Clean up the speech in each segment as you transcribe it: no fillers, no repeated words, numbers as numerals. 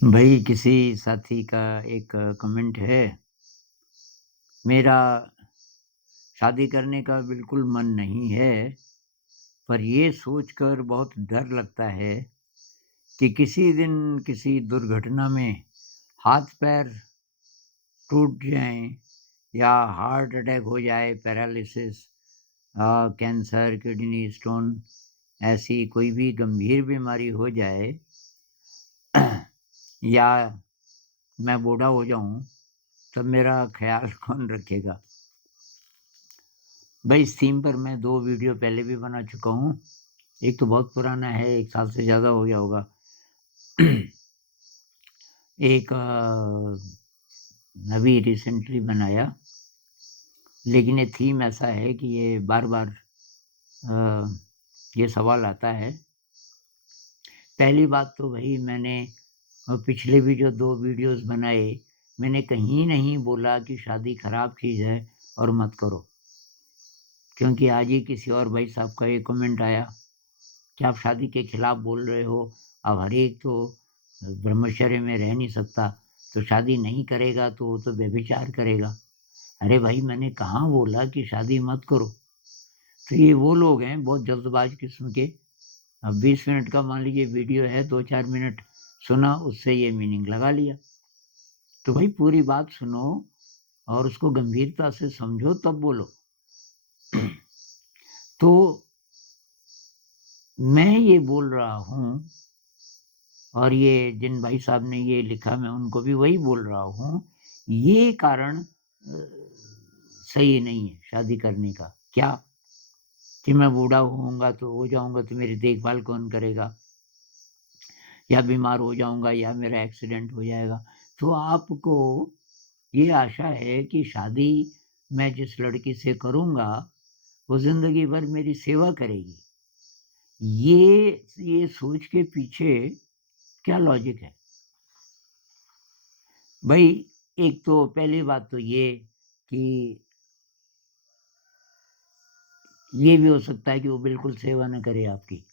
भाई किसी साथी का एक कमेंट है, मेरा शादी करने का बिल्कुल मन नहीं है, पर ये सोचकर बहुत डर लगता है कि किसी दिन किसी दुर्घटना में हाथ-पैर टूट जाएँ या हार्ट अटैक हो जाए, पैरालिसिस कैंसर, किडनी स्टोन ऐसी कोई भी गंभीर बीमारी हो जाए या मैं बूढ़ा हो जाऊँ, तब मेरा ख़्याल कौन रखेगा? भाई इस थीम पर मैं 2 वीडियो पहले भी बना चुका हूँ। एक तो बहुत पुराना है, 1 साल से ज़्यादा हो गया होगा। एक अभी रिसेंटली बनाया, लेकिन ये थीम ऐसा है कि ये बार-बार अ, ये सवाल आता है। पहली बात तो भई मैंने पिछले भी जो 2 वीडियोज़ बनाए, मैंने कहीं नहीं बोला कि शादी खराब चीज़ है और मत करो। क्योंकि आज ही किसी और भाई साहब का एक कमेंट आया कि आप शादी के खिलाफ बोल रहे हो, अब हर एक तो ब्रह्मचर्य में रह नहीं सकता, तो शादी नहीं करेगा तो वो तो व्यभिचार करेगा। अरे भाई मैंने कहाँ बोला कि शादी मत करो? तो ये वो लोग हैं बहुत जल्दबाज़ किस्म के, अब 20 मिनट का मान लीजिए वीडियो है, 2-4 मिनट सुना, उससे ये मीनिंग लगा लिया। तो भाई पूरी बात सुनो और उसको गंभीरता से समझो तब बोलो। तो मैं ये बोल रहा हूँ और ये जिन भाई साहब ने ये लिखा मैं उनको भी वही बोल रहा हूँ, ये कारण सही नहीं है शादी करने का। क्या? कि मैं बूढ़ा होऊँगा तो हो जाऊँगा तो मेरी देखभाल कौन करेगा? या बीमार हो जाऊँगा या मेरा एक्सीडेंट हो जाएगा। तो आपको ये आशा है कि शादी मैं जिस लड़की से करूँगा, वो ज़िंदगी भर मेरी सेवा करेगी। ये सोच के पीछे क्या लॉजिक है? भई एक तो पहली बात तो ये कि ये भी हो सकता है कि वो बिल्कुल सेवा ना करे आपकी।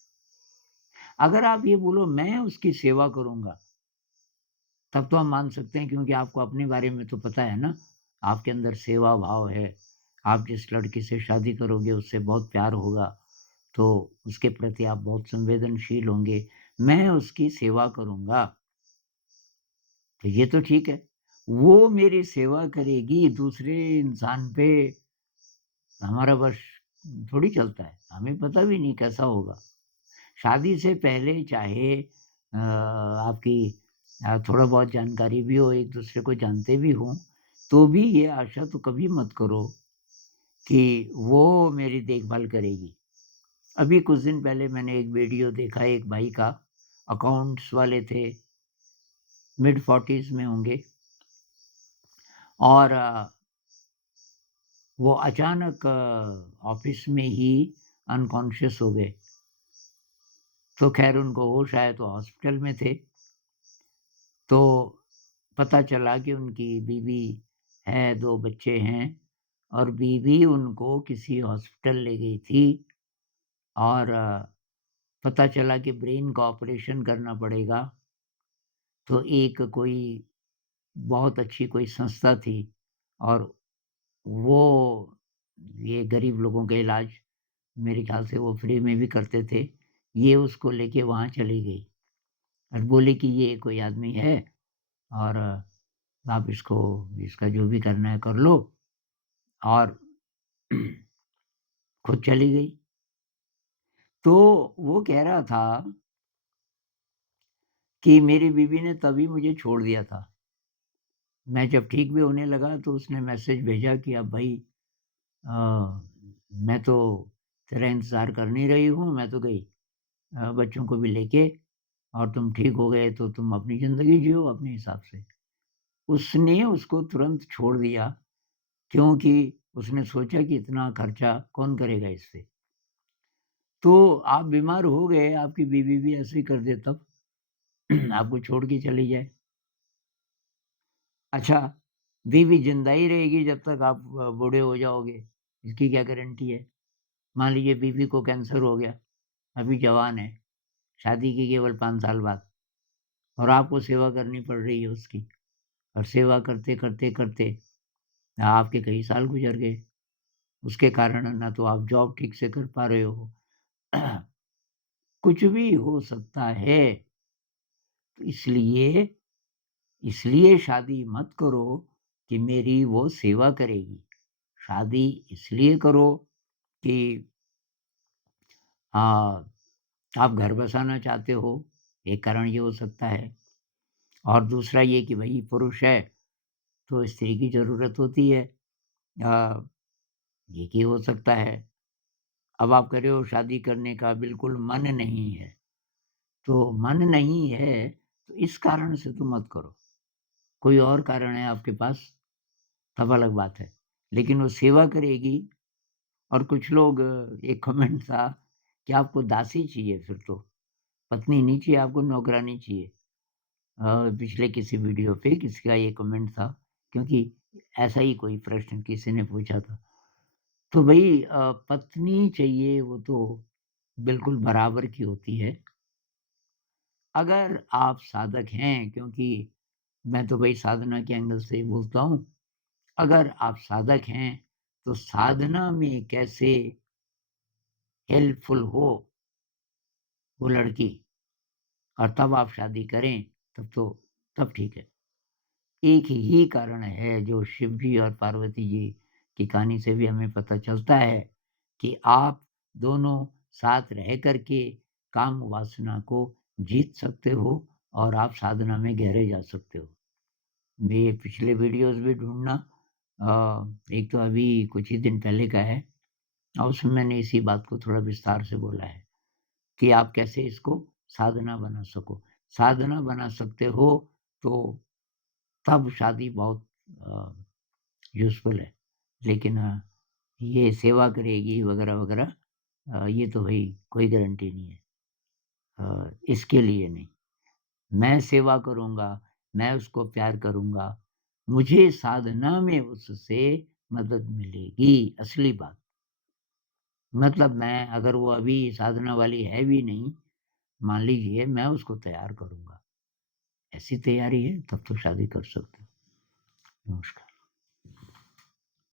अगर आप ये बोलो मैं उसकी सेवा करूँगा, तब तो हम मान सकते हैं क्योंकि आपको अपने बारे में तो पता है ना, आपके अंदर सेवा भाव है। आप जिस लड़की से शादी करोगे उससे बहुत प्यार होगा, तो उसके प्रति आप बहुत संवेदनशील होंगे। मैं उसकी सेवा करूँगा, तो ये तो ठीक है। वो मेरी सेवा करेगी, दूसरे इंसान पे हमारा बस थोड़ी चलता है, हमें पता भी नहीं कैसा होगा। शादी से पहले चाहे आपकी थोड़ा बहुत जानकारी भी हो, एक-दूसरे को जानते भी हों, तो भी ये आशा तो कभी मत करो कि वो मेरी देखभाल करेगी। अभी कुछ दिन पहले मैंने एक वीडियो देखा एक भाई का, अकाउंट्स वाले थे, मिड 40s में होंगे और वो अचानक ऑफ़िस में ही अनकॉन्शियस हो गए। तो ख़ैर उनको होश आया तो हॉस्पिटल में थे। तो पता चला कि उनकी बीवी है, 2 बच्चे हैं और बीवी उनको किसी हॉस्पिटल ले गई थी और पता चला कि ब्रेन का ऑपरेशन करना पड़ेगा। तो एक कोई बहुत अच्छी कोई संस्था थी और वो ये गरीब लोगों का इलाज मेरे ख़्याल से वो फ्री में भी करते थे। ये उसको लेके वहाँ चली गई और बोली कि ये कोई आदमी है और आप इसको इसका जो भी करना है कर लो और खुद चली गई। तो वो कह रहा था कि मेरी बीवी ने तभी मुझे छोड़ दिया था। मैं जब ठीक भी होने लगा तो उसने मैसेज भेजा कि अब भई अ, मैं तो तेरा इंतज़ार कर नहीं रही हूँ, मैं तो गई बच्चों को भी लेके और तुम ठीक हो गए तो तुम अपनी ज़िंदगी जियो अपने हिसाब से। उसने उसको तुरंत छोड़ दिया क्योंकि उसने सोचा कि इतना खर्चा कौन करेगा इससे। तो आप बीमार हो गए, आपकी बीवी भी ऐसे ही कर दे तब? आपको छोड़ के चली जाए। अच्छा, बीवी ज़िंदा ही रहेगी जब तक आप बूढ़े हो जाओगे, इसकी क्या गारंटी है? मान लीजिए बीवी को कैंसर हो गया, अभी जवान है, शादी की केवल 5 साल बाद, और आपको सेवा करनी पड़ रही है उसकी, और सेवा करते आपके कई साल गुज़र गए। उसके कारण ना तो आप जॉब ठीक से कर पा रहे हो। कुछ भी हो सकता है। तो इसलिए शादी मत करो कि मेरी वो सेवा करेगी। शादी इसलिए करो कि हाँ, आप घर बसाना चाहते हो, एक कारण ये हो सकता है। और दूसरा ये कि भई पुरुष है, तो स्त्री की ज़रूरत होती है। ये कि हो सकता है। अब आप कह रहे हो शादी करने का बिल्कुल मन नहीं है, तो मन नहीं है, तो इस कारण से तो मत करो। कोई और कारण है आपके पास, तब अलग बात है। लेकिन वो सेवा करेगी। और कुछ लोग एक कमेंट था कि आपको दासी चाहिए फिर तो, पत्नी नहीं चाहिए, आपको नौकरानी चाहिए। पिछले किसी वीडियो पे किसी का ये कमेंट था, क्योंकि ऐसा ही कोई प्रश्न किसी ने पूछा था। तो भई पत्नी चाहिए वो तो बिल्कुल बराबर की होती है। अगर आप साधक हैं, क्योंकि मैं तो भई साधना के एंगल से ही बोलता हूँ। अगर आप साधक हैं, तो साधना में कैसे हेल्पफुल हो वो लड़की, और तब आप शादी करें, तब ठीक है। एक ही कारण है जो शिव जी और पार्वती जी की कहानी से भी हमें पता चलता है कि आप दोनों साथ रह कर के काम वासना को जीत सकते हो और आप साधना में गहरे जा सकते हो। ये पिछले वीडियोज़ भी ढूँढना, एक तो अभी कुछ ही दिन पहले का है, और उसमें मैंने इसी बात को थोड़ा विस्तार से बोला है कि आप कैसे इसको साधना बना सको। साधना बना सकते हो तो तब शादी बहुत यूज़फुल है। लेकिन ये सेवा करेगी वगैरह-वगैरह, ये तो भई कोई गारंटी नहीं है। इसके लिए नहीं। मैं सेवा करूँगा, मैं उसको प्यार करूँगा, मुझे साधना में उससे मदद मिलेगी, असली बात। मतलब मैं अगर वो अभी साधना वाली है भी नहीं, मान लीजिए मैं उसको तैयार करूँगा। ऐसी तैयारी है तब तो शादी कर सकते हो। नमस्कार।